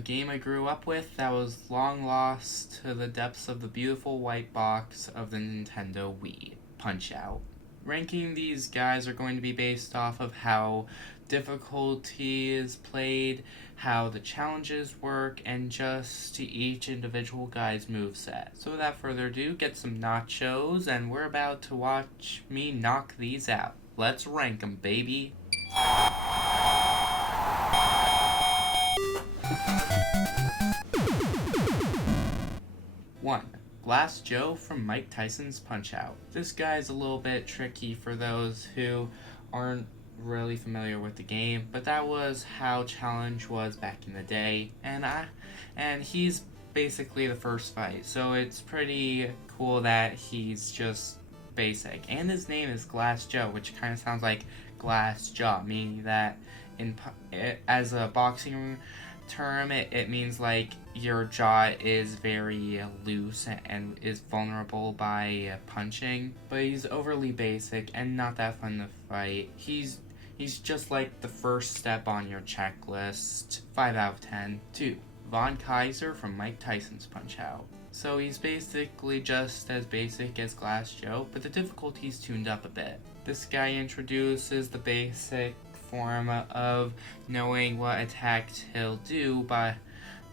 a game I grew up with that was long lost to the depths of the beautiful white box of the Nintendo Wii, Punchout. Ranking these guys are going to be based off of how difficulty is played, how the challenges work, and just each individual guy's moveset. So without further ado, get some nachos, and we're about to watch me knock these out. Let's rank them, baby. One, Glass Joe from Mike Tyson's Punchout. This guy's a little bit tricky for those who aren't really familiar with the game, but that was how challenge was back in the day, and he's basically the first fight, so it's pretty cool that he's just basic. And his name is Glass Joe, which kind of sounds like glass jaw, meaning that as a boxing term, it means like your jaw is very loose and is vulnerable by punching. But he's overly basic and not that fun to fight. He's just like the first step on your checklist. 5 out of 10. 2. Von Kaiser from Mike Tyson's Punchout. So he's basically just as basic as Glass Joe, but the difficulty's tuned up a bit. This guy introduces the basic form of knowing what attacks he'll do by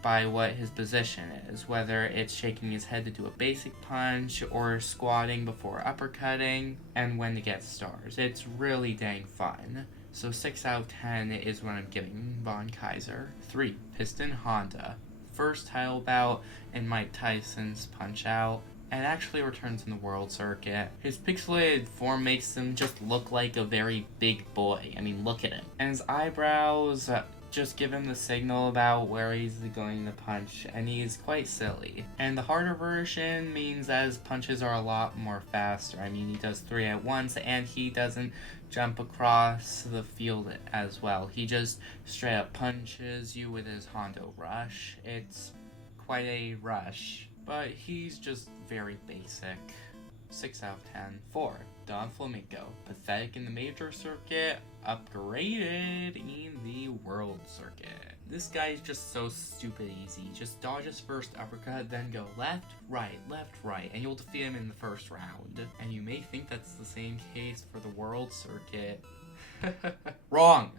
what his position is, whether it's shaking his head to do a basic punch or squatting before uppercutting, and when to get stars. It's really dang fun. So 6 out of 10 is what I'm giving Von Kaiser. 3. Piston Honda. First title bout in Mike Tyson's Punchout, and actually returns in the World Circuit. His pixelated form makes him just look like a very big boy. I mean, look at him. And his eyebrows just give him the signal about where he's going to punch, and he's quite silly. And the harder version means that his punches are a lot more faster. I mean, he does 3 at once, and he doesn't jump across the field as well. He just straight up punches you with his Hondo rush. It's quite a rush, but he's just very basic. 6 out of 10. 4. Don Flamingo. Pathetic in the major circuit, upgraded in the world circuit. This guy is just so stupid easy. Just dodge his first uppercut, then go left, right, and you'll defeat him in the first round. And you may think that's the same case for the world circuit. Wrong!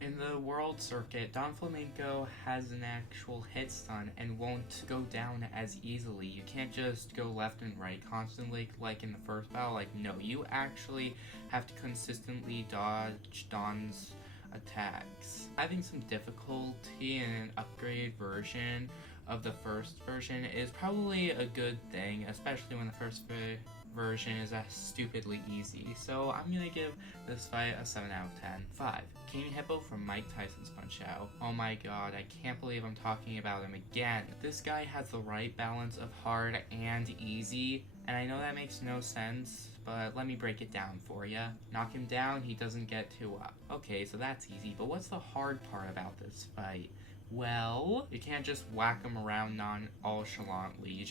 In the world circuit, Don Flamingo has an actual hit stun and won't go down as easily. You can't just go left and right constantly like in the first battle. Like, no, you actually have to consistently dodge Don's attacks. Having some difficulty in an upgraded version of the first version is probably a good thing, especially when the first version is stupidly easy. So I'm gonna give this fight a 7 out of 10. 5. King Hippo from Mike Tyson's Punchout. Oh my god, I can't believe I'm talking about him again. This guy has the right balance of hard and easy, and I know that makes no sense, but let me break it down for you. Knock him down, he doesn't get 2 up. Okay, so that's easy, but what's the hard part about this fight? Well, you can't just whack him around nonchalantly.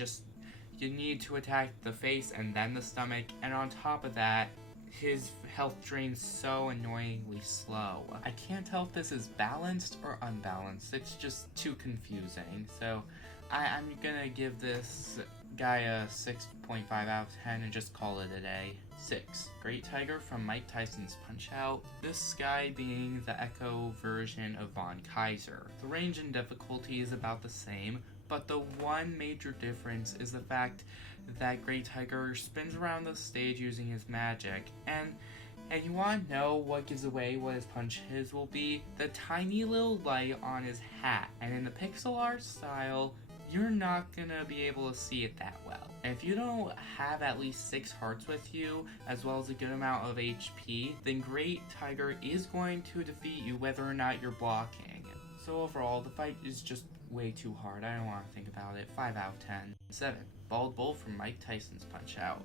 You need to attack the face and then the stomach, and on top of that, his health drains so annoyingly slow. I can't tell if this is balanced or unbalanced. It's just too confusing. So I'm gonna give this guy a 6.5 out of 10 and just call it a day. 6. Great Tiger from Mike Tyson's Punchout. This guy being the Echo version of Von Kaiser. The range and difficulty is about the same, but the one major difference is the fact that Great Tiger spins around the stage using his magic, and you want to know what gives away what his punches will be? The tiny little light on his hat. And in the pixel art style, you're not gonna be able to see it that well. And if you don't have at least 6 hearts with you, as well as a good amount of HP, then Great Tiger is going to defeat you whether or not you're blocking. So overall, the fight is just way too hard. I don't want to think about it. 5 out of 10. 7. Bald Bull from Mike Tyson's Punchout.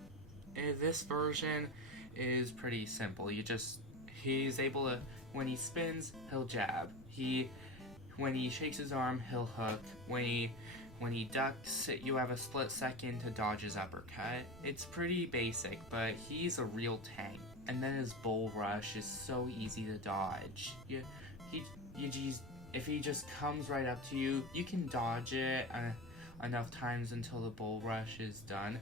This version is pretty simple. He's able to, when he spins, he'll jab. When he shakes his arm, he'll hook. When he ducks, you have a split second to dodge his uppercut. It's pretty basic, but he's a real tank. And then his bull rush is so easy to dodge. If he just comes right up to you, you can dodge it enough times until the bull rush is done.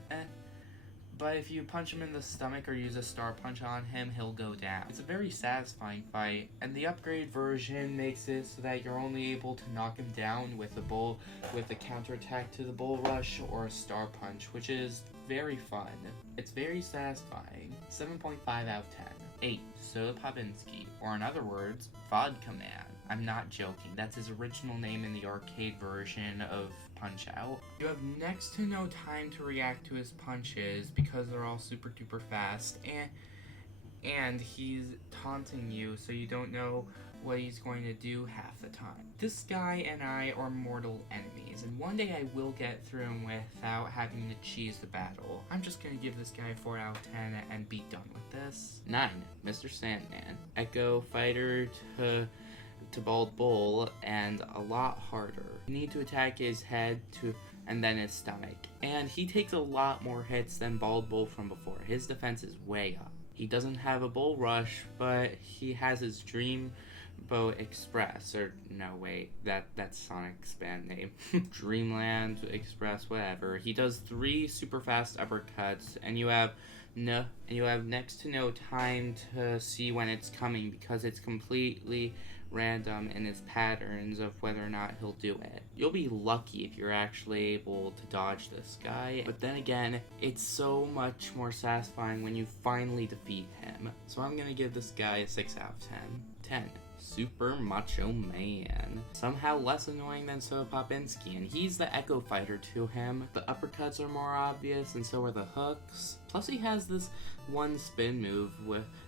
But if you punch him in the stomach or use a star punch on him, he'll go down. It's a very satisfying fight, and the upgrade version makes it so that you're only able to knock him down with a counterattack to the bull rush or a star punch, which is very fun. It's very satisfying. 7.5 out of 10. 8. Soda Popinski, or in other words, Vodka Man. I'm not joking, that's his original name in the arcade version of Punchout. You have next to no time to react to his punches because they're all super duper fast, and he's taunting you so you don't know what he's going to do half the time. This guy and I are mortal enemies, and one day I will get through him without having to cheese the battle. I'm just gonna give this guy a 4 out of 10 and be done with this. 9. Mr. Sandman. Echo Fighter to Bald Bull, and a lot harder. You need to attack his head and then his stomach. And he takes a lot more hits than Bald Bull from before. His defense is way up. He doesn't have a bull rush, but he has his Dreamboat Express, or no wait, that's Sonic's band name. Dreamland Express, whatever. He does 3 super fast uppercuts, and you have next to no time to see when it's coming because it's completely random in its patterns of whether or not he'll do it. You'll be lucky if you're actually able to dodge this guy, but then again, it's so much more satisfying when you finally defeat him. So I'm gonna give this guy a 6 out of 10. 10. Super Macho Man. Somehow less annoying than Soda Popinski, and he's the Echo Fighter to him. The uppercuts are more obvious, and so are the hooks. Plus he has this one spin move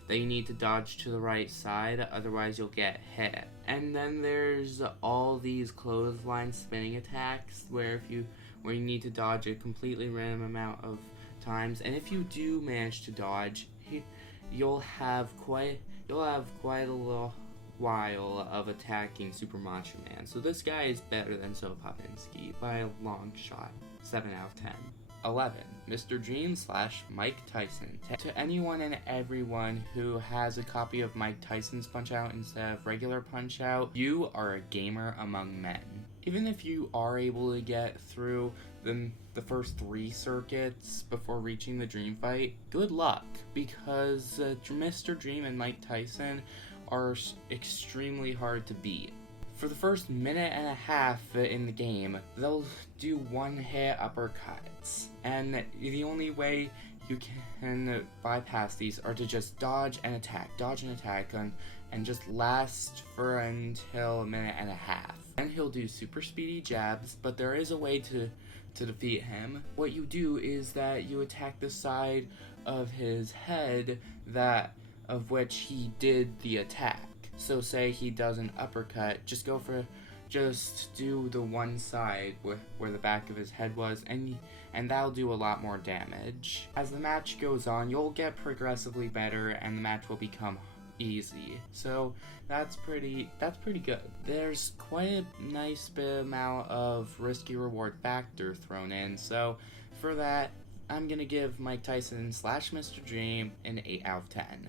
that you need to dodge to the right side, otherwise you'll get hit. And then there's all these clothesline spinning attacks where you need to dodge a completely random amount of times, and if you do manage to dodge, you'll have quite a little while of attacking Super Macho Man. So this guy is better than Soda Popinski by a long shot. 7 out of 10. 11. Mr. Dream / Mike Tyson. To anyone and everyone who has a copy of Mike Tyson's Punch-Out instead of regular Punch-Out, you are a gamer among men. Even if you are able to get through the first 3 circuits before reaching the Dream Fight, good luck, because Mr. Dream and Mike Tyson are extremely hard to beat. For the first minute and a half in the game, they'll do one-hit uppercuts, and the only way you can bypass these are to just dodge and attack, and just last for until a minute and a half. Then he'll do super speedy jabs, but there is a way to defeat him. What you do is that you attack the side of his head of which he did the attack. So say he does an uppercut, just do the one side where the back of his head was, and that'll do a lot more damage. As the match goes on, you'll get progressively better, and the match will become easy. So that's pretty good. There's quite a nice bit amount of risky reward factor thrown in, so for that, I'm gonna give Mike Tyson / Mr. Dream an 8 out of 10.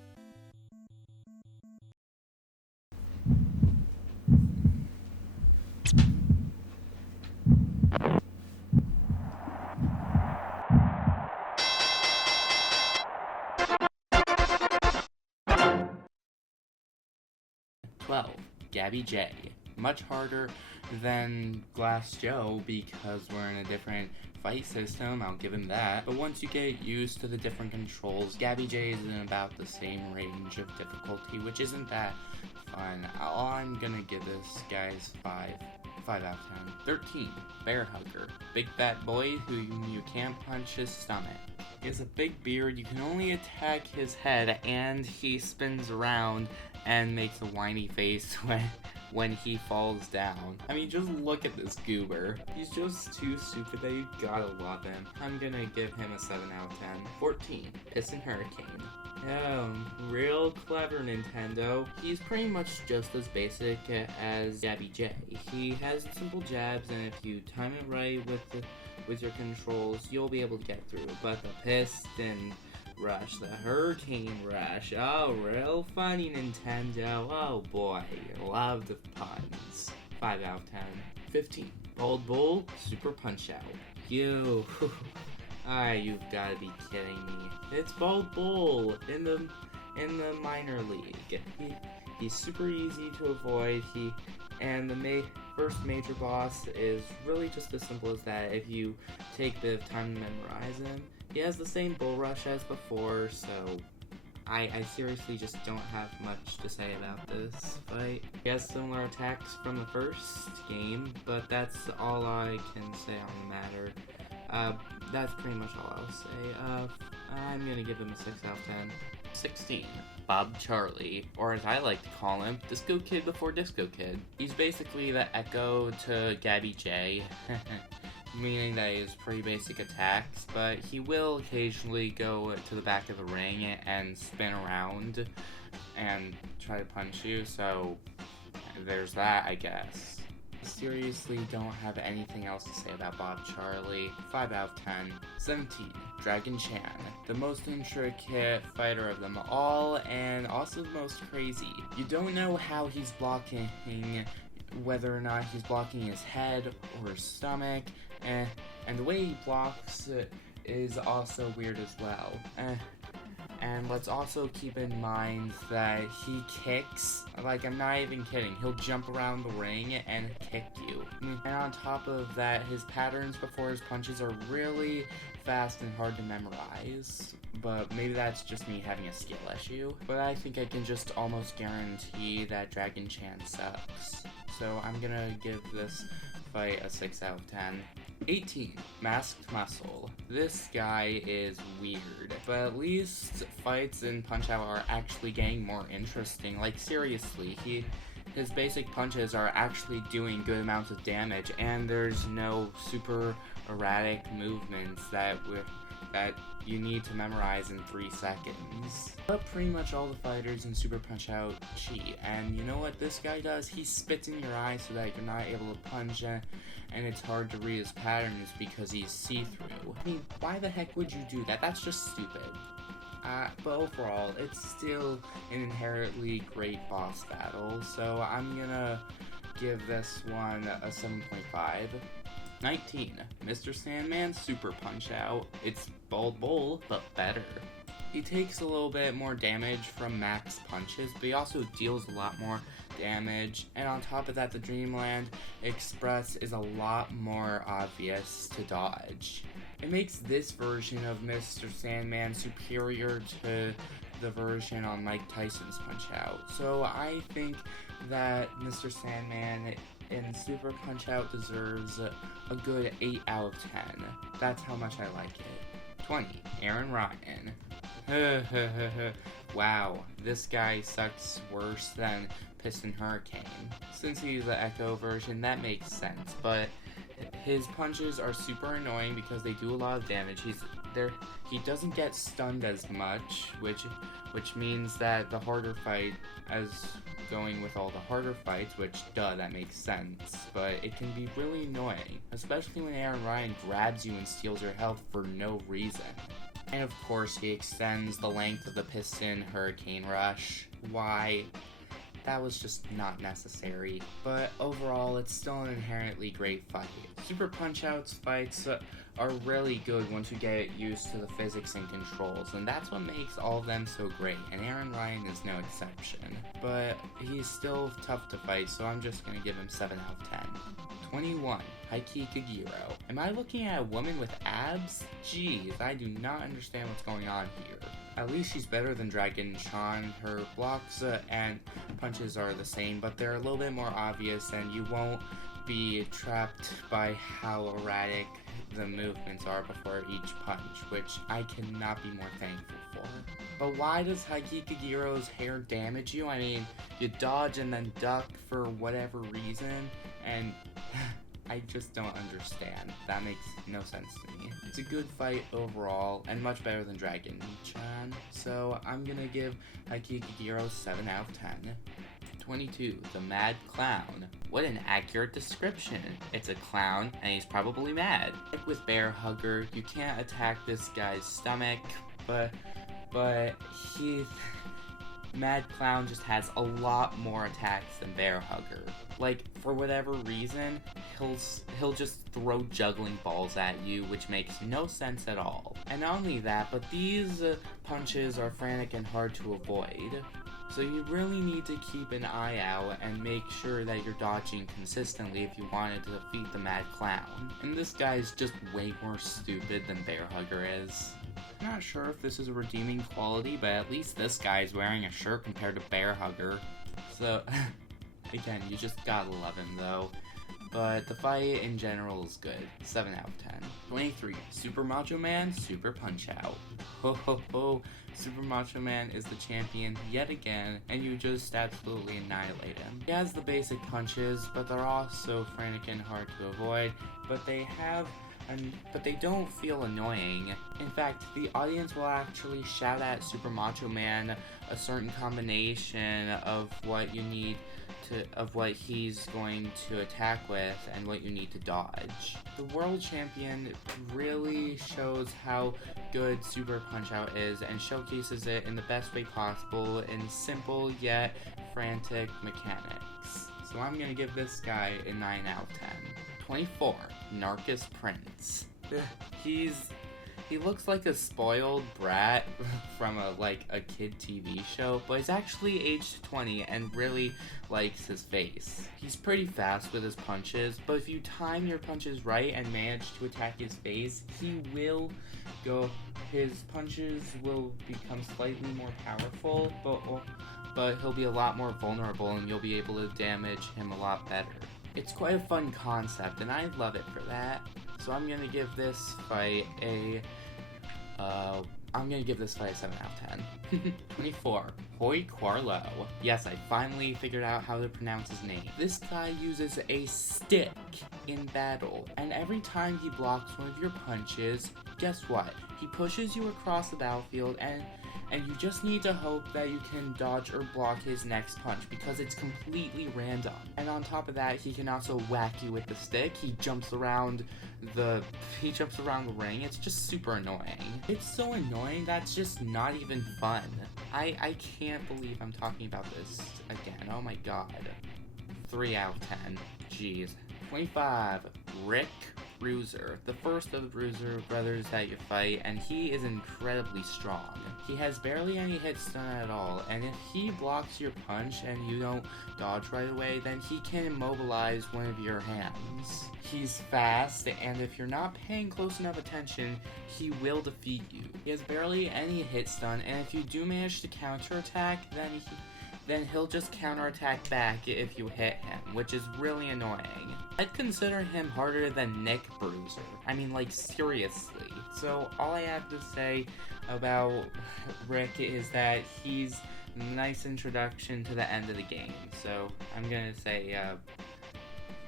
12. Gabby J. Much harder than Glass Joe because we're in a different fight system, I'll give him that. But once you get used to the different controls, Gabby J is in about the same range of difficulty, which isn't that fun. I'm gonna give this guy's 5 out of 10. 13. Bear Hugger. Big fat boy who you can't punch his stomach. He has a big beard, you can only attack his head, and he spins around and makes a whiny face when he falls down. I mean, just look at this goober. He's just too stupid that you gotta love him. I'm gonna give him a 7 out of 10. 14. Piston Hurricane. Oh, real clever, Nintendo. He's pretty much just as basic as Gabby J. He has simple jabs, and if you time it right with your controls, you'll be able to get through. But the Piston Rush, the Hurricane Rush, oh, real funny, Nintendo. Oh boy, love the puns. 5 out of 10. 15. Bold Bull, Super Punchout. You. You've gotta be kidding me. It's Bold Bull in the minor league. He's super easy to avoid. And the first major boss is really just as simple as that if you take the time to memorize him. He has the same bull rush as before, so I seriously just don't have much to say about this fight. He has similar attacks from the first game, but that's all I can say on the matter. That's pretty much all I'll say. I'm gonna give him a 6 out of 10. 16. Bob Charlie, or as I like to call him, Disco Kid before Disco Kid. He's basically the echo to Gabby J, meaning that he has pretty basic attacks, but he will occasionally go to the back of the ring and spin around and try to punch you, so there's that, I guess. Seriously don't have anything else to say about Bob Charlie. 5 out of 10. 17. Dragon Chan, the most intricate fighter of them all, and also the most crazy. You don't know how he's blocking, whether or not he's blocking his head or his stomach, and the way he blocks is also weird as well. And let's also keep in mind that he kicks, like I'm not even kidding, he'll jump around the ring and kick you. And on top of that, his patterns before his punches are really fast and hard to memorize. But maybe that's just me having a skill issue. But I think I can just almost guarantee that Dragon Chan sucks. So I'm gonna give this fight a 6 out of 10. 18. Masked Muscle. This guy is weird, but at least fights in Punch-Out are actually getting more interesting. Like seriously, his basic punches are actually doing good amounts of damage, and there's no super erratic movements that you need to memorize in 3 seconds. But pretty much all the fighters in Super Punch-Out cheat, and you know what this guy does? He spits in your eye so that you're not able to punch, and it's hard to read his patterns because he's see-through. I mean, why the heck would you do that? That's just stupid. But overall, it's still an inherently great boss battle, so I'm gonna give this one a 7.5. 19. Mr. Sandman Super Punch-Out. It's Bold Bull, but better. He takes a little bit more damage from max punches, but he also deals a lot more damage. And on top of that, the Dreamland Express is a lot more obvious to dodge. It makes this version of Mr. Sandman superior to the version on Mike Tyson's Punch-Out. So I think that Mr. Sandman in Super Punch-Out deserves a good 8 out of 10. That's how much I like it. 20. Aaron Ryan. Wow, this guy sucks worse than Piston Hurricane. Since he's the Echo version, that makes sense, but his punches are super annoying because they do a lot of damage. He doesn't get stunned as much, which means that the harder fight, as going with all the harder fights, which that makes sense, but it can be really annoying, especially when Aaron Ryan grabs you and steals your health for no reason. And of course, he extends the length of the Piston Hurricane Rush. Why? That was just not necessary, but overall, it's still an inherently great fight. Super Punch-Out's fights are really good once you get used to the physics and controls, and that's what makes all of them so great, and Aaron Ryan is no exception. But he's still tough to fight, so I'm just gonna give him 7 out of 10. 21. Heiki Kagiro. Am I looking at a woman with abs? Jeez, I do not understand what's going on here. At least she's better than Dragon Chan. Her blocks and punches are the same, but they're a little bit more obvious, and you won't be trapped by how erratic the movements are before each punch, which I cannot be more thankful for. But why does Heiki Kagiro's hair damage you? I mean, you dodge and then duck for whatever reason, and I just don't understand. That makes no sense to me. It's a good fight overall, and much better than Dragon Chan, so I'm gonna give Heiki Kagiro 7 out of 10. 22. The Mad Clown. What an accurate description. It's a clown, and he's probably mad. Like with Bear Hugger, you can't attack this guy's stomach, but Mad Clown just has a lot more attacks than Bear Hugger. Like, for whatever reason, he'll just throw juggling balls at you, which makes no sense at all. And not only that, but these punches are frantic and hard to avoid. So you really need to keep an eye out and make sure that you're dodging consistently if you wanted to defeat the Mad Clown. And this guy is just way more stupid than Bear Hugger is. I'm not sure if this is a redeeming quality, but at least this guy is wearing a shirt compared to Bear Hugger. So, again, you just gotta love him though. But the fight in general is good. 7 out of 10. 23. Super Macho Man, Super Punchout. Ho ho ho. Super Macho Man is the champion yet again, and you just absolutely annihilate him. He has the basic punches, but they're also frantic and hard to avoid, but they don't feel annoying. In fact, the audience will actually shout at Super Macho Man a certain combination of what he's going to attack with and what you need to dodge. The World Champion really shows how good Super Punch-Out is and showcases it in the best way possible in simple yet frantic mechanics. So I'm gonna give this guy a 9 out of 10. 24. Narcus Prince. He looks like a spoiled brat from a kid TV show, but he's actually aged 20 and really likes his face. He's pretty fast with his punches, but if you time your punches right and manage to attack his face, his punches will become slightly more powerful, but he'll be a lot more vulnerable and you'll be able to damage him a lot better. It's quite a fun concept, and I love it for that. So I'm gonna give this fight a 7 out of 10. 24. Hoi Quarlo. Yes, I finally figured out how to pronounce his name. This guy uses a stick in battle, and every time he blocks one of your punches, guess what? He pushes you across the battlefield, and you just need to hope that you can dodge or block his next punch because it's completely random. And on top of that, he can also whack you with the stick. He jumps around the ring. It's just super annoying. It's so annoying that's just not even fun. I can't believe I'm talking about this again. Oh my god. 3 out of 10. Jeez. 25. Rick Bruiser, the first of the Bruiser brothers that you fight, and he is incredibly strong. He has barely any hits done at all, and if he blocks your punch and you don't dodge right away, then he can immobilize one of your hands. He's fast, and if you're not paying close enough attention, he will defeat you. He has barely any hits done, and if you do manage to counterattack, then he'll just counterattack back if you hit him, which is really annoying. I'd consider him harder than Nick Bruiser. I mean, like, seriously. So all I have to say about Rick is that he's a nice introduction to the end of the game. So I'm gonna say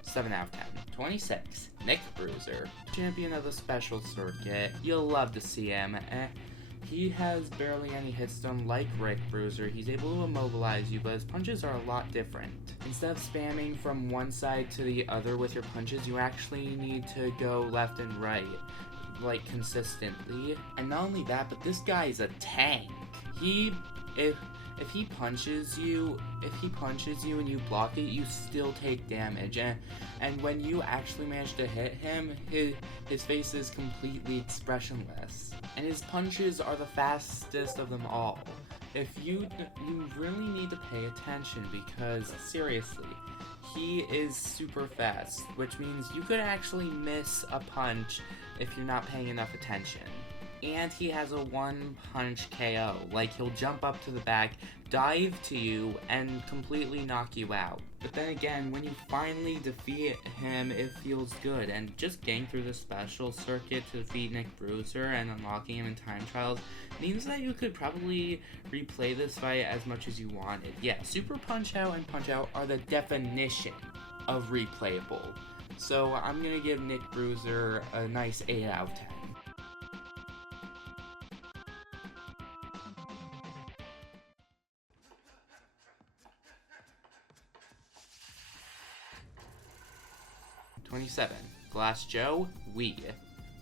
7 out of 10. 26. Nick Bruiser. Champion of the special circuit. You'll love to see him. He has barely any hits done like Rick Bruiser. He's able to immobilize you, but his punches are a lot different. Instead of spamming from one side to the other with your punches, you actually need to go left and right, like, consistently. And not only that, but this guy is a tank. If he punches you and you block it, you still take damage. And when you actually manage to hit him, his face is completely expressionless. And his punches are the fastest of them all. You really need to pay attention because, seriously, he is super fast, which means you could actually miss a punch if you're not paying enough attention. And he has a one-punch KO, like he'll jump up to the back, dive to you, and completely knock you out. But then again, when you finally defeat him, it feels good, and just getting through the special circuit to defeat Nick Bruiser and unlocking him in time trials means that you could probably replay this fight as much as you wanted. Yeah, Super Punch-Out and Punch-Out are the definition of replayable. So I'm gonna give Nick Bruiser a nice 8 out of 10. Glass Joe, Wii.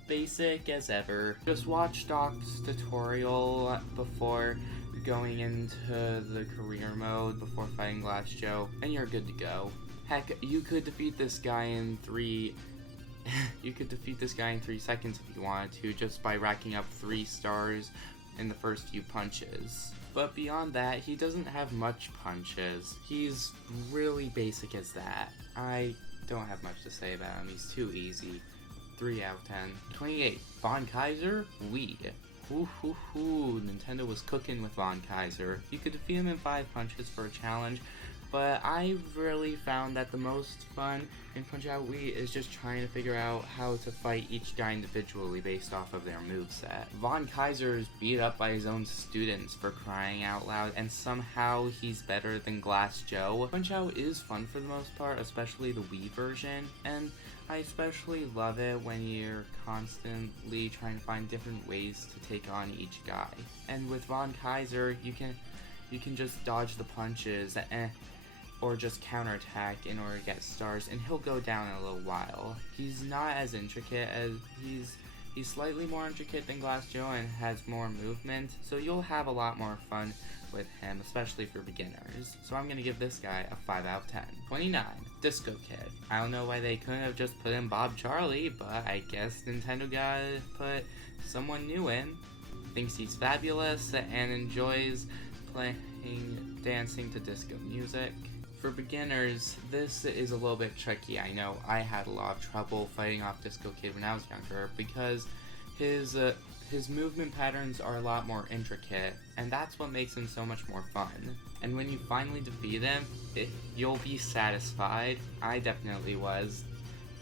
Basic as ever. Just watch Doc's tutorial before going into the career mode before fighting Glass Joe, and you're good to go. Heck, you could defeat this guy in 3 seconds if you wanted to, just by racking up 3 stars in the first few punches. But beyond that, he doesn't have much punches. He's really basic as that. I don't have much to say about him. He's too easy. 3 out of 10. 28. Von Kaiser? Wii. Nintendo was cooking with Von Kaiser. You could defeat him in 5 punches for a challenge, but I really found that the most fun in Punch-Out Wii is just trying to figure out how to fight each guy individually based off of their moveset. Von Kaiser is beat up by his own students, for crying out loud, and somehow he's better than Glass Joe. Punch-Out is fun for the most part, especially the Wii version, and I especially love it when you're constantly trying to find different ways to take on each guy. And with Von Kaiser, you can just dodge the punches or just counterattack in order to get stars, and he'll go down in a little while. He's not as intricate as he's slightly more intricate than Glass Joe and has more movement, so you'll have a lot more fun with him, especially for beginners. So I'm gonna give this guy a 5 out of 10. 29. Disco Kid. I don't know why they couldn't have just put in Bob Charlie, but I guess Nintendo gotta put someone new in. Thinks he's fabulous and enjoys dancing to disco music. For beginners, this is a little bit tricky. I know I had a lot of trouble fighting off Disco Kid when I was younger because his movement patterns are a lot more intricate, and that's what makes him so much more fun. And when you finally defeat him, you'll be satisfied. I definitely was.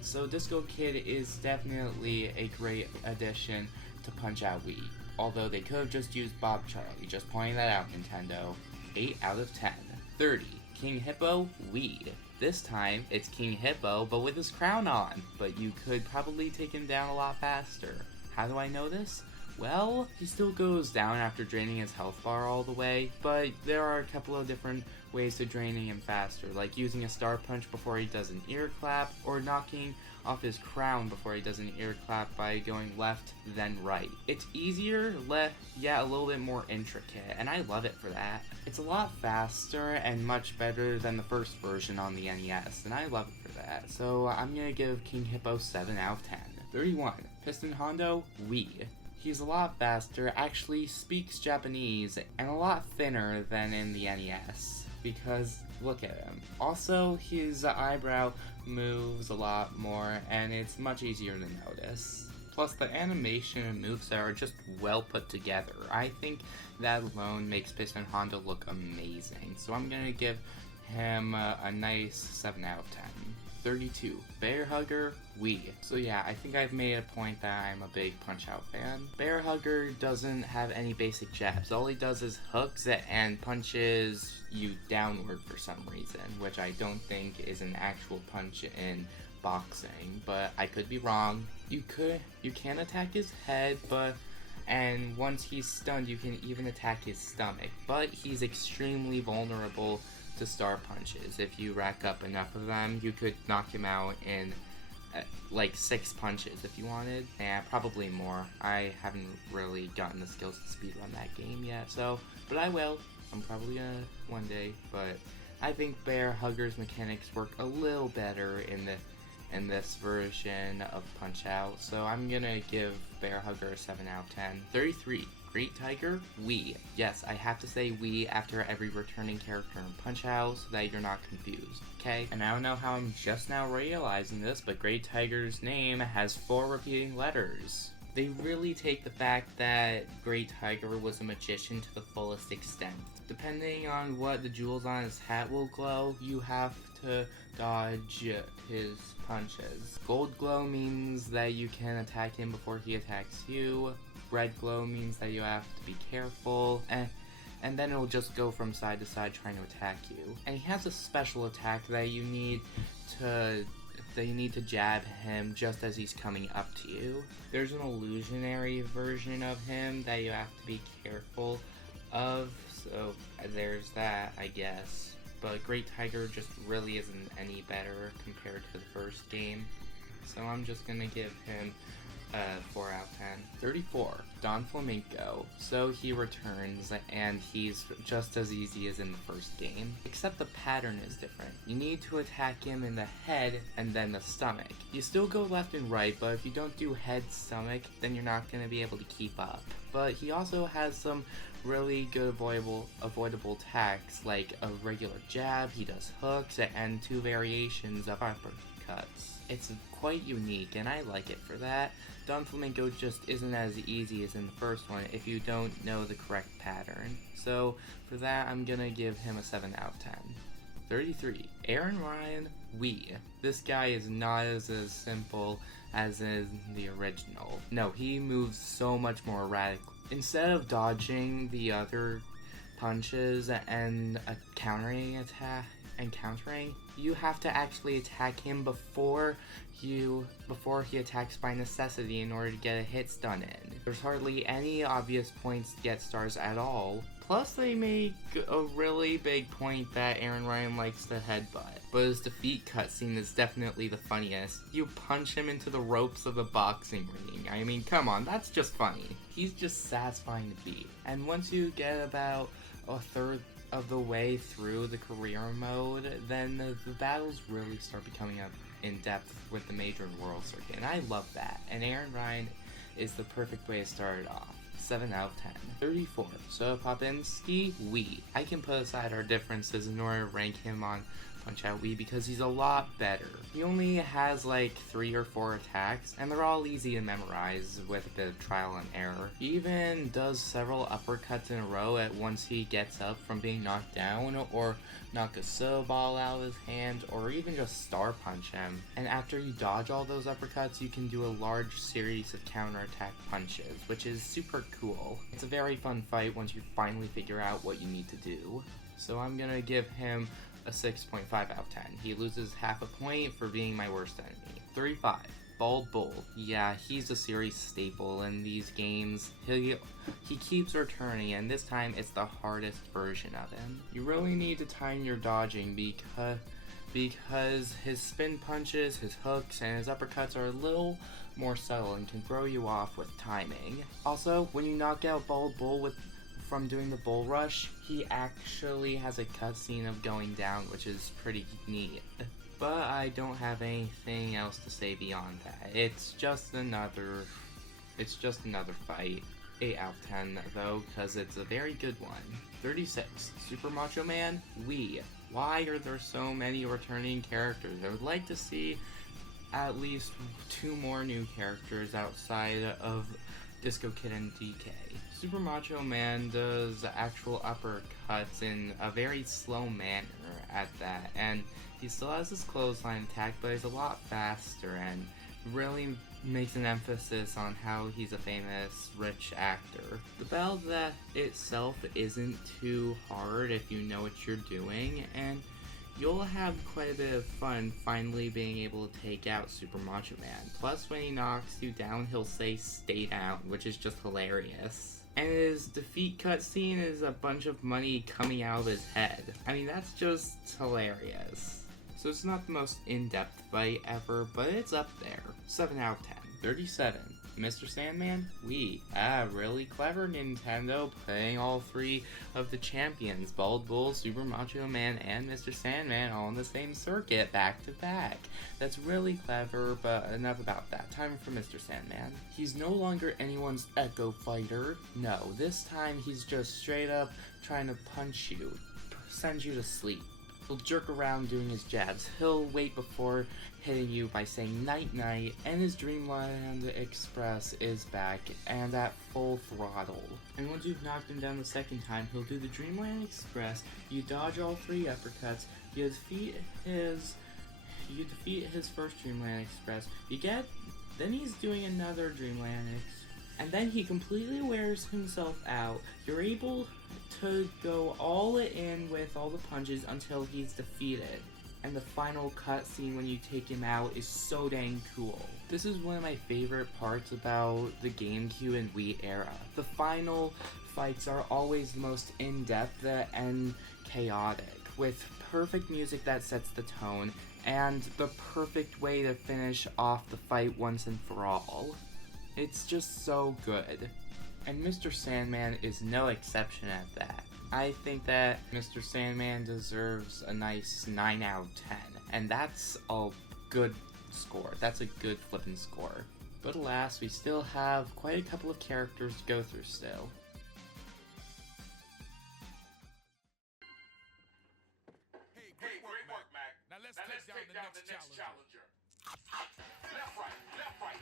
So Disco Kid is definitely a great addition to Punch-Out Wii, although they could have just used Bob Charlie, just pointing that out, Nintendo. 8 out of 10. 30. King Hippo Wii. This time, it's King Hippo, but with his crown on, but you could probably take him down a lot faster. How do I know this? Well, he still goes down after draining his health bar all the way, but there are a couple of different ways to draining him faster, like using a star punch before he does an ear clap, or knocking off his crown before he does an ear clap by going left then right. It's easier, a little bit more intricate, and I love it for that. It's a lot faster and much better than the first version on the NES, and I love it for that. So I'm gonna give King Hippo 7 out of 10. 31. Piston Hondo Wii. He's a lot faster, actually speaks Japanese, and a lot thinner than in the NES, because look at him. Also, his eyebrow moves a lot more, and it's much easier to notice. Plus, the animation and moveset are just well put together. I think that alone makes Piston Hondo look amazing, so I'm gonna give him a nice 7 out of 10. 32. Bear Hugger Wii. So yeah, I think I've made a point that I'm a big Punch-Out fan. Bear Hugger doesn't have any basic jabs. All he does is hooks and punches you downward for some reason, which I don't think is an actual punch in boxing, but I could be wrong. You can attack his head, and once he's stunned, you can even attack his stomach, but he's extremely vulnerable to star punches. If you rack up enough of them, you could knock him out in like 6 punches if you wanted. Probably more. I haven't really gotten the skills to speedrun that game yet, but I will. I'm probably gonna one day, but I think Bear Hugger's mechanics work a little better in this version of Punch-Out, so I'm gonna give Bear Hugger a 7 out of 10. 33. Great Tiger Wii. Yes, I have to say Wii after every returning character in Punch-Out so that you're not confused, okay? And I don't know how I'm just now realizing this, but Great Tiger's name has 4 repeating letters. They really take the fact that Great Tiger was a magician to the fullest extent. Depending on what the jewels on his hat will glow, you have to dodge his punches. Gold glow means that you can attack him before he attacks you. Red glow means that you have to be careful, and then it'll just go from side to side trying to attack you. And he has a special attack that you need to jab him just as he's coming up to you. There's an illusionary version of him that you have to be careful of, so there's that, I guess. But Great Tiger just really isn't any better compared to the first game, so I'm just gonna give him 4 out of 10. 34, Don Flamenco. So he returns, and he's just as easy as in the first game, except the pattern is different. You need to attack him in the head and then the stomach. You still go left and right, but if you don't do head, stomach, then you're not going to be able to keep up. But he also has some really good avoidable attacks, like a regular jab, he does hooks, and 2 variations of uppercuts. It's quite unique, and I like it for that. Don Flamenco just isn't as easy as in the first one if you don't know the correct pattern. So for that, I'm gonna give him a 7 out of 10. 33, Aaron Ryan Wee. This guy is not as simple as in the original. No, he moves so much more erratically. Instead of dodging the other punches and countering, you have to actually attack him before he attacks by necessity in order to get a hit stun in. There's hardly any obvious points to get stars at all. Plus, they make a really big point that Aaron Ryan likes to headbutt. But his defeat cutscene is definitely the funniest. You punch him into the ropes of a boxing ring. I mean, come on, that's just funny. He's just satisfying to beat. And once you get about a third of the way through the career mode, then the battles really start becoming in depth with the major world circuit. And I love that. And Aaron Ryan is the perfect way to start it off. 7 out of 10. 34. So Popinski Wee. I can put aside our differences in order to rank him on Punchout Wee because he's a lot better. He only has like 3 or 4 attacks, and they're all easy to memorize with a bit of trial and error. He even does several uppercuts in a row at once he gets up from being knocked down, or knock a soda ball out of his hand, or even just star punch him. And after you dodge all those uppercuts, you can do a large series of counterattack punches, which is super cool. It's a very fun fight once you finally figure out what you need to do. So I'm gonna give him a 6.5 out of 10. He loses half a point for being my worst enemy. 35. Bald Bull. Yeah, he's a series staple in these games. He keeps returning, and this time it's the hardest version of him. You really need to time your dodging because his spin punches, his hooks, and his uppercuts are a little more subtle and can throw you off with timing. Also, when you knock out Bald Bull from doing the bull rush, he actually has a cutscene of going down, which is pretty neat. But I don't have anything else to say beyond that. It's just another fight. 8 out of 10 though, because it's a very good one. 36. Super Macho Man Wii. Why are there so many returning characters? I would like to see at least 2 more new characters outside of Disco Kid and DK. Super Macho Man does actual uppercuts in a very slow manner at that, and he still has his clothesline attack, but he's a lot faster and really makes an emphasis on how he's a famous rich actor. The battle that itself isn't too hard if you know what you're doing, and you'll have quite a bit of fun finally being able to take out Super Macho Man. Plus, when he knocks you down, he'll say "stay down," which is just hilarious. And his defeat cutscene is a bunch of money coming out of his head. I mean, that's just hilarious. So it's not the most in-depth fight ever, but it's up there. 7 out of 10. 37. Mr. Sandman? Wii. Really clever, Nintendo, putting all 3 of the champions, Bald Bull, Super Macho Man, and Mr. Sandman, all on the same circuit, back to back. That's really clever, but enough about that. Time for Mr. Sandman. He's no longer anyone's Echo Fighter. No, this time he's just straight up trying to punch you, send you to sleep. He'll jerk around doing his jabs. He'll wait before hitting you by saying night night, and his Dreamland Express is back and at full throttle. And once you've knocked him down the second time, he'll do the Dreamland Express. You dodge all 3 uppercuts. You defeat his first Dreamland Express. Then he's doing another Dreamland Express. And then he completely wears himself out. You're able to go all in with all the punches until he's defeated. And the final cutscene when you take him out is so dang cool. This is one of my favorite parts about the GameCube and Wii era. The final fights are always the most in-depth and chaotic, with perfect music that sets the tone, and the perfect way to finish off the fight once and for all. It's just so good. And Mr. Sandman is no exception at that. I think that Mr. Sandman deserves a nice 9 out of 10. And that's a good score. That's a good flippin' score. But alas, we still have quite a couple of characters to go through still. Hey, great work, Mac. Now let's take down the next challenger. Left, right.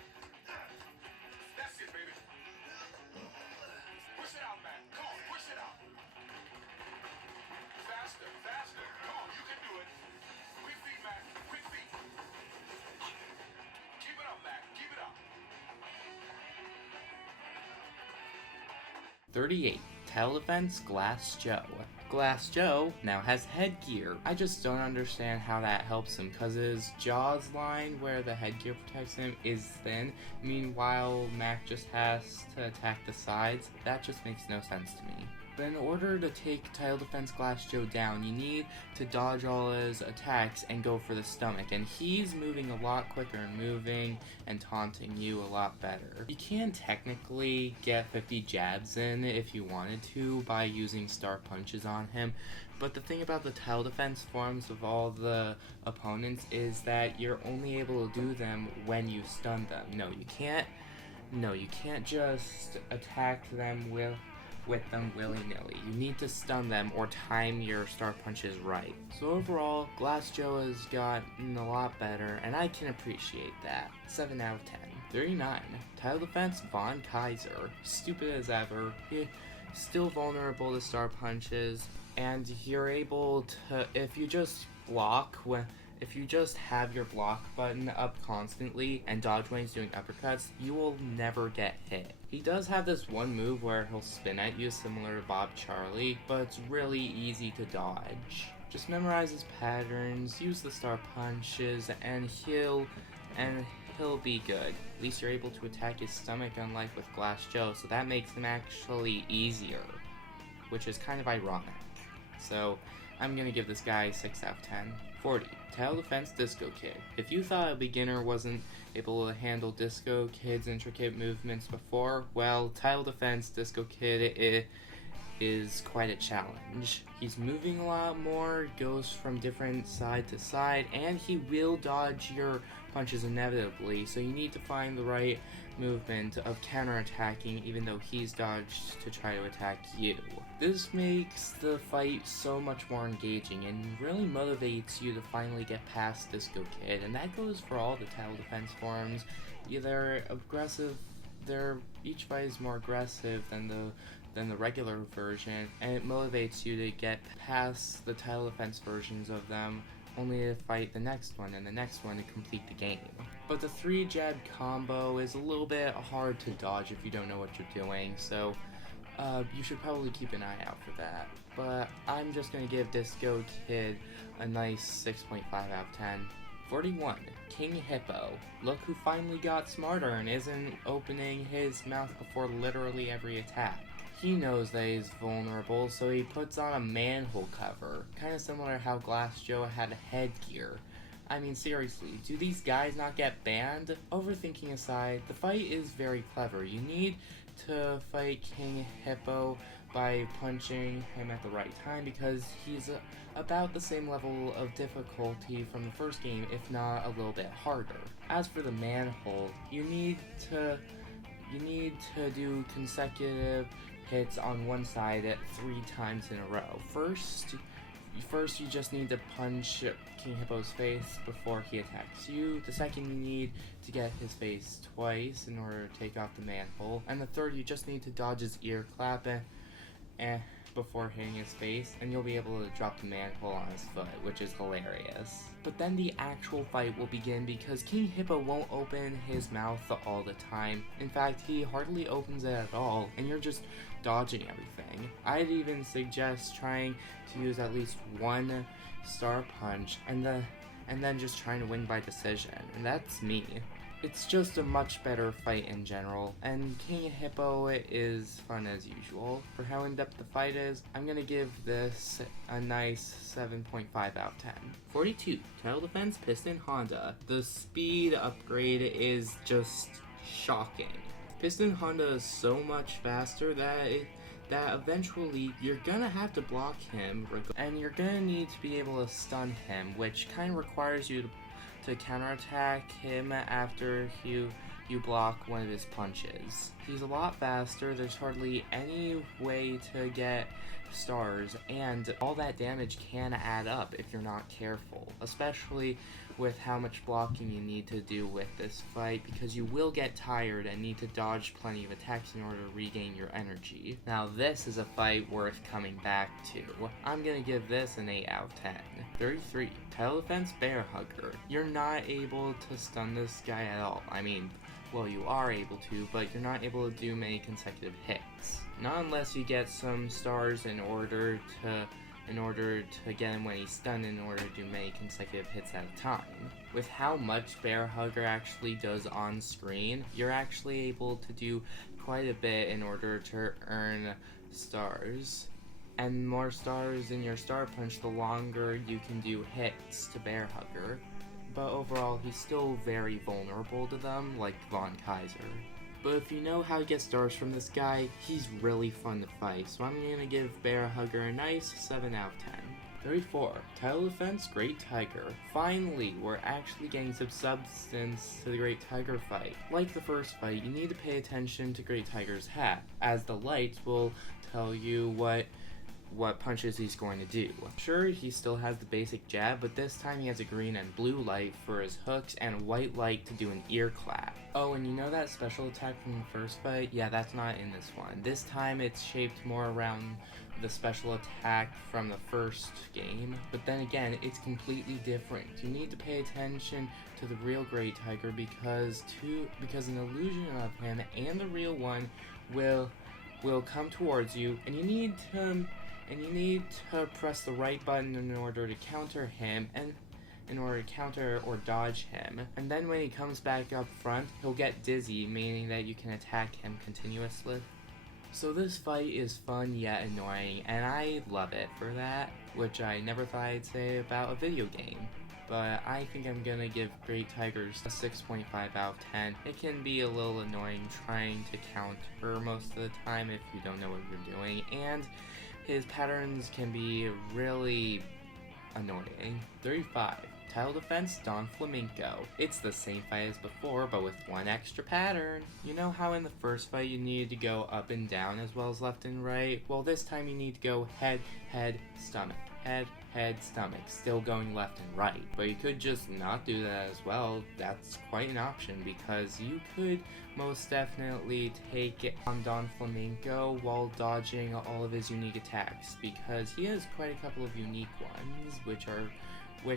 That's it, baby. Push it out, Mac. Come on, push it out. Faster. Come on, you can do it. Quick feet, Mac. Quick feet. Keep it up, Mac. Keep it up. 38. Title defense, Glass Joe. Glass Joe now has headgear. I just don't understand how that helps him, cause his jaws line where the headgear protects him is thin. Meanwhile, Mac just has to attack the sides. That just makes no sense to me. But in order to take Title Defense Glass Joe down, you need to dodge all his attacks and go for the stomach. And he's moving a lot quicker and moving and taunting you a lot better. You can technically get 50 jabs in if you wanted to by using star punches on him. But the thing about the Title Defense forms of all the opponents is that you're only able to do them when you stun them. No, you can't just attack them with them willy-nilly. You need to stun them or time your star punches right. So overall, Glass Joe has gotten a lot better, and I can appreciate that. 7 out of 10. 39. Title defense, Von Kaiser. Stupid as ever. He's still vulnerable to star punches, and you're able to, if you just have your block button up constantly and dodge when he's doing uppercuts, you will never get hit. He does have this one move where he'll spin at you similar to Bob Charlie, but it's really easy to dodge. Just memorize his patterns, use the star punches, and he'll be good. At least you're able to attack his stomach unlike with Glass Joe, so that makes him actually easier, which is kind of ironic. So I'm gonna give this guy 6 out of 10. 40. Title Defense Disco Kid. If you thought a beginner wasn't able to handle Disco Kid's intricate movements before, well, Title Defense Disco Kid is quite a challenge. He's moving a lot more, goes from different side to side, and he will dodge your punches inevitably, so you need to find the right movement of counterattacking even though he's dodged to try to attack you. This makes the fight so much more engaging and really motivates you to finally get past Disco Kid, and that goes for all the Title Defense forms. Either aggressive, each fight is more aggressive than the regular version, and it motivates you to get past the Title Defense versions of them, only to fight the next one and the next one to complete the game. But the 3 jab combo is a little bit hard to dodge if you don't know what you're doing, so you should probably keep an eye out for that. But I'm just going to give Disco Kid a nice 6.5 out of 10. 41. King Hippo. Look who finally got smarter and isn't opening his mouth before literally every attack. He knows that he's vulnerable, so he puts on a manhole cover, kind of similar to how Glass Joe had headgear. I mean, seriously, do these guys not get banned? Overthinking aside, the fight is very clever. You need to fight King Hippo by punching him at the right time because he's about the same level of difficulty from the first game, if not a little bit harder. As for the manhole, you need to do consecutive hits on one side at 3 times in a row. First, you just need to punch King Hippo's face before he attacks you. The second, you need to get his face twice in order to take off the manhole. And the third, you just need to dodge his ear clap and before hitting his face, and you'll be able to drop the manhole on his foot, which is hilarious. But then the actual fight will begin because King Hippo won't open his mouth all the time. In fact, he hardly opens it at all, and you're just dodging everything. I'd even suggest trying to use at least 1 star punch and then just trying to win by decision, and that's me. It's just a much better fight in general, and King Hippo is fun as usual. For how in-depth the fight is, I'm gonna give this a nice 7.5 out of 10. 42. Title Defense Piston Honda. The speed upgrade is just shocking. Piston Honda is so much faster that eventually you're gonna have to block him, and you're gonna need to be able to stun him, which kind of requires you to counterattack him after you block one of his punches. He's a lot faster, there's hardly any way to get stars, and all that damage can add up if you're not careful, especially with how much blocking you need to do with this fight, because you will get tired and need to dodge plenty of attacks in order to regain your energy. Now this is a fight worth coming back to. I'm gonna give this an 8 out of 10. 33. Title Defense Bear Hugger. You're not able to stun this guy at all. I mean, well, you are able to, but you're not able to do many consecutive hits. Not unless you get some stars in order to get him when he's stunned, in order to do many consecutive hits at a time. With how much Bear Hugger actually does on screen, you're actually able to do quite a bit in order to earn stars. And more stars in your star punch, the longer you can do hits to Bear Hugger. But overall, he's still very vulnerable to them, like Von Kaiser. But if you know how to get stars from this guy, he's really fun to fight, so I'm gonna give Bear Hugger a nice 7 out of 10. 34. Title Defense Great Tiger. Finally, we're actually getting some substance to the Great Tiger fight. Like the first fight, you need to pay attention to Great Tiger's hat, as the lights will tell you what punches he's going to do. Sure, he still has the basic jab, but this time he has a green and blue light for his hooks and a white light to do an ear clap. Oh, and you know that special attack from the first fight? Yeah, that's not in this one. This time it's shaped more around the special attack from the first game, but then again, it's completely different. You need to pay attention to the real Great Tiger because an illusion of him and the real one will come towards you, and you need to press the right button in order to counter him, and in order to counter or dodge him. And then when he comes back up front, he'll get dizzy, meaning that you can attack him continuously. So this fight is fun yet annoying, and I love it for that, which I never thought I'd say about a video game. But I think I'm gonna give Great Tigers a 6.5 out of 10. It can be a little annoying trying to counter most of the time if you don't know what you're doing, and his patterns can be really annoying. 35. Title Defense Don Flamenco. It's the same fight as before, but with one extra pattern. You know how in the first fight you needed to go up and down as well as left and right? Well, this time you need to go head, head, stomach. Head, head, stomach, still going left and right. But you could just not do that as well. That's quite an option, because you could most definitely take on Don Flamenco while dodging all of his unique attacks, because he has quite a couple of unique ones, which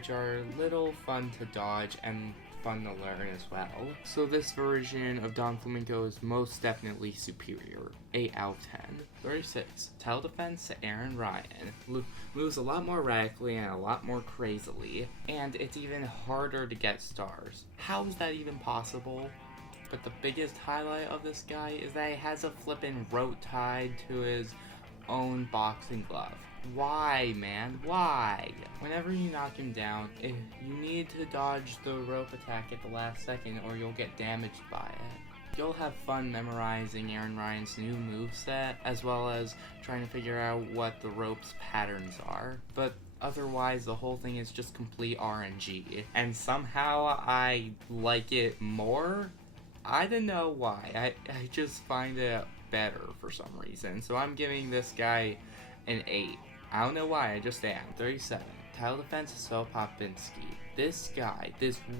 are little fun to dodge and fun to learn as well. So this version of Don Flamenco is most definitely superior. 8 out of 10. 36. Title Defense Aaron Ryan. Moves a lot more radically and a lot more crazily, and it's even harder to get stars. How is that even possible? But the biggest highlight of this guy is that he has a flippin' rope tied to his own boxing glove. Why, man? Why? Whenever you knock him down, you need to dodge the rope attack at the last second or you'll get damaged by it. You'll have fun memorizing Aaron Ryan's new moveset, as well as trying to figure out what the rope's patterns are. But otherwise, the whole thing is just complete RNG. And somehow I like it more? I don't know why. I just find it better for some reason. So I'm giving this guy an 8. I don't know why, I just am. 37. Title Defense So Popinski. This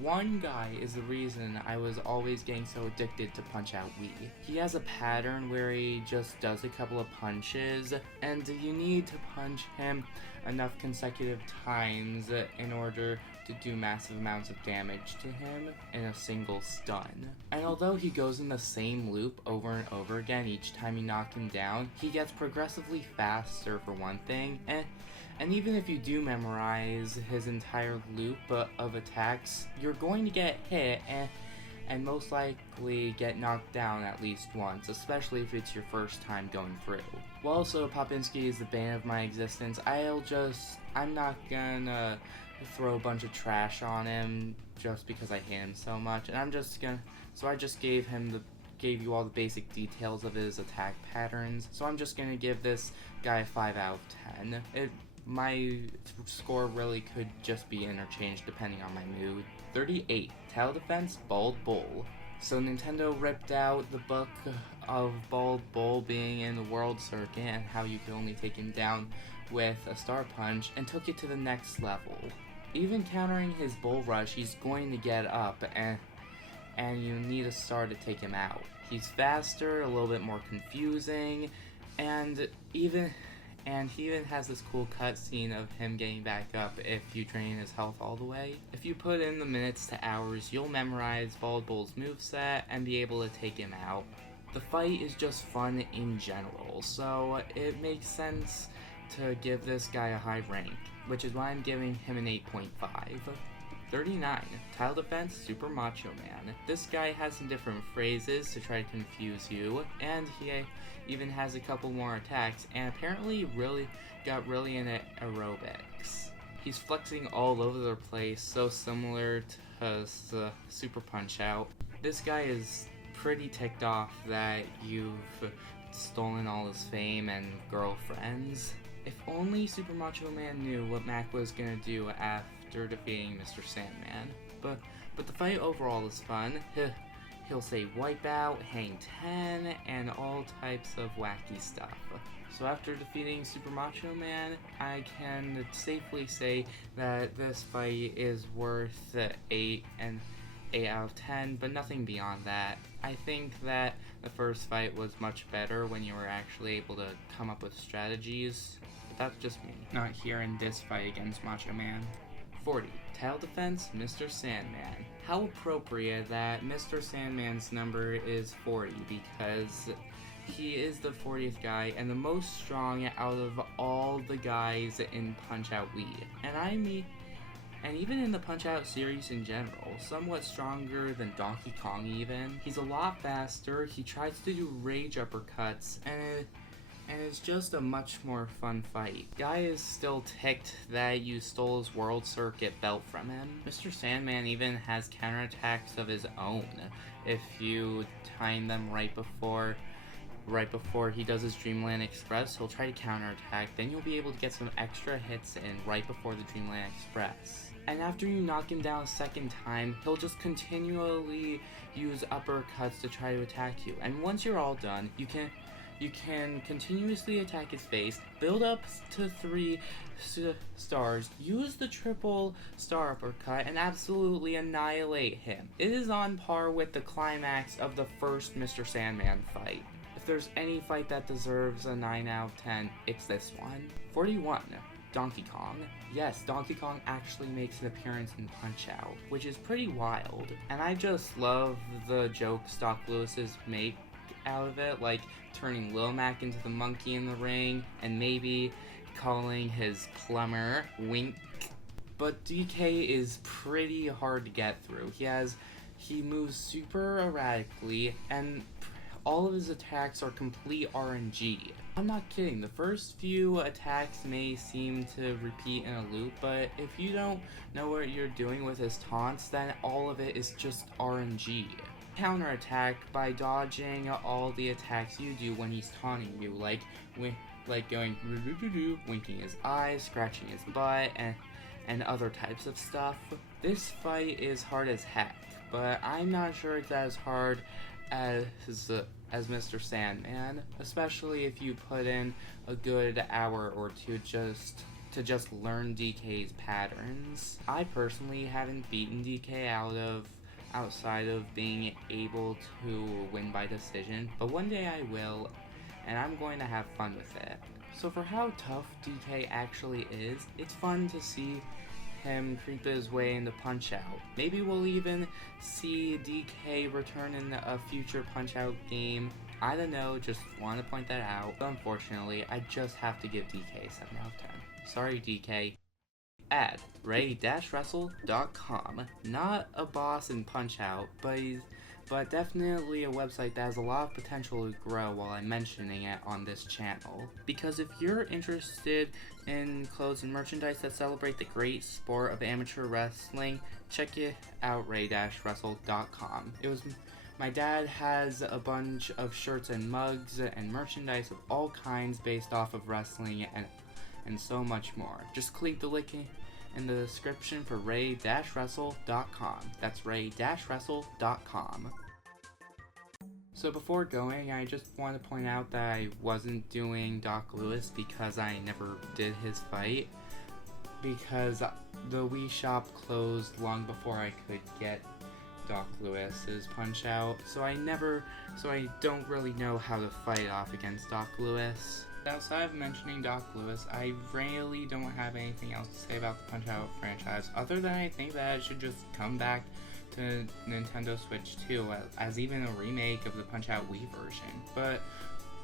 one guy is the reason I was always getting so addicted to Punchout Wii. He has a pattern where he just does a couple of punches, and you need to punch him enough consecutive times in order to do massive amounts of damage to him in a single stun. And although he goes in the same loop over and over again each time you knock him down, he gets progressively faster for one thing, and even if you do memorize his entire loop of attacks, you're going to get hit and most likely get knocked down at least once, especially if it's your first time going through. Well, also, Popinski is the bane of my existence. I'm not gonna throw a bunch of trash on him just because I hate him so much, and I just gave him gave you all the basic details of his attack patterns, so I'm just gonna give this guy a 5 out of 10. My score really could just be interchanged depending on my mood. 38, Tower Defense Bald Bull. So Nintendo ripped out the book of Bald Bull being in the World Circuit and how you could only take him down with a Star Punch and took it to the next level. Even countering his Bull Rush, he's going to get up and you need a star to take him out. He's faster, a little bit more confusing, and he even has this cool cutscene of him getting back up if you drain his health all the way. If you put in the minutes to hours, you'll memorize Bald Bull's moveset and be able to take him out. The fight is just fun in general, so it makes sense to give this guy a high rank, which is why I'm giving him an 8.5. 39, Tile Defense Super Macho Man. This guy has some different phrases to try to confuse you, and he even has a couple more attacks, and apparently got really into aerobics. He's flexing all over the place, so similar to Super Punchout. This guy is pretty ticked off that you've stolen all his fame and girlfriends. If only Super Macho Man knew what Mac was gonna do after defeating Mr. Sandman. But the fight overall is fun. He'll say Wipeout, Hang 10, and all types of wacky stuff. So after defeating Super Macho Man, I can safely say that this fight is worth 8 out of 10, but nothing beyond that. I think that the first fight was much better when you were actually able to come up with strategies. But that's just me, not here in this fight against Macho Man. 40. Tile Defense, Mr. Sandman. How appropriate that Mr. Sandman's number is 40, because he is the 40th guy and the most strong out of all the guys in Punch-Out Wii. And even in the Punch-Out series in general, somewhat stronger than Donkey Kong even. He's a lot faster, he tries to do rage uppercuts, and it's just a much more fun fight. Guy is still ticked that you stole his World Circuit belt from him. Mr. Sandman even has counterattacks of his own. If you time them right before he does his Dreamland Express, he'll try to counterattack, then you'll be able to get some extra hits in right before the Dreamland Express. And after you knock him down a second time, he'll just continually use uppercuts to try to attack you. And once you're all done, you can continuously attack his face, build up to 3 stars, use the triple star uppercut, and absolutely annihilate him. It is on par with the climax of the first Mr. Sandman fight. If there's any fight that deserves a 9 out of 10, it's this one. 41. Donkey Kong. Yes, Donkey Kong actually makes an appearance in Punch-Out, which is pretty wild. And I just love the jokes Doc Lewis's make out of it, like turning Lil Mac into the monkey in the ring, and maybe calling his plumber Wink. But DK is pretty hard to get through. He moves super erratically, and all of his attacks are complete RNG. I'm not kidding, the first few attacks may seem to repeat in a loop, but if you don't know what you're doing with his taunts, then all of it is just RNG. Counterattack by dodging all the attacks you do when he's taunting you, like going winking his eyes, scratching his butt, and other types of stuff. This fight is hard as heck, but I'm not sure it's as hard as Mr. Sandman, especially if you put in a good hour or two to just learn DK's patterns. I personally haven't beaten DK outside of being able to win by decision, but one day I will, and I'm going to have fun with it. So for how tough DK actually is, it's fun to see him creep his way into Punch-Out. Maybe we'll even see DK return in a future Punch-Out game. I don't know, just want to point that out. But unfortunately, I just have to give DK 7 out of 10. Sorry, DK. At ray-russell.com. Not a boss in Punch-Out, but definitely a website that has a lot of potential to grow while I'm mentioning it on this channel. Because if you're interested in clothes and merchandise that celebrate the great sport of amateur wrestling, check it out, ray-russell.com. It was My dad has a bunch of shirts and mugs and merchandise of all kinds based off of wrestling and so much more. Just click the link in the description for ray-wrestle.com. That's ray-wrestle.com. So before going, I just want to point out that I wasn't doing Doc Lewis because I never did his fight, because the Wii shop closed long before I could get Doc Lewis's Punchout, so I don't really know how to fight off against Doc Lewis. Outside of mentioning Doc Lewis, I really don't have anything else to say about the Punch-Out franchise, other than I think that it should just come back to Nintendo Switch 2 as even a remake of the Punch-Out Wii version.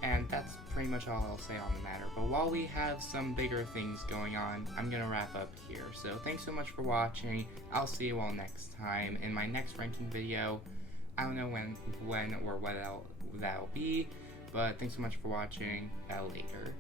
And that's pretty much all I'll say on the matter. But while we have some bigger things going on, I'm gonna wrap up here. So thanks so much for watching. I'll see you all next time in my next ranking video. I don't know when or what that'll be, but thanks so much for watching. Later.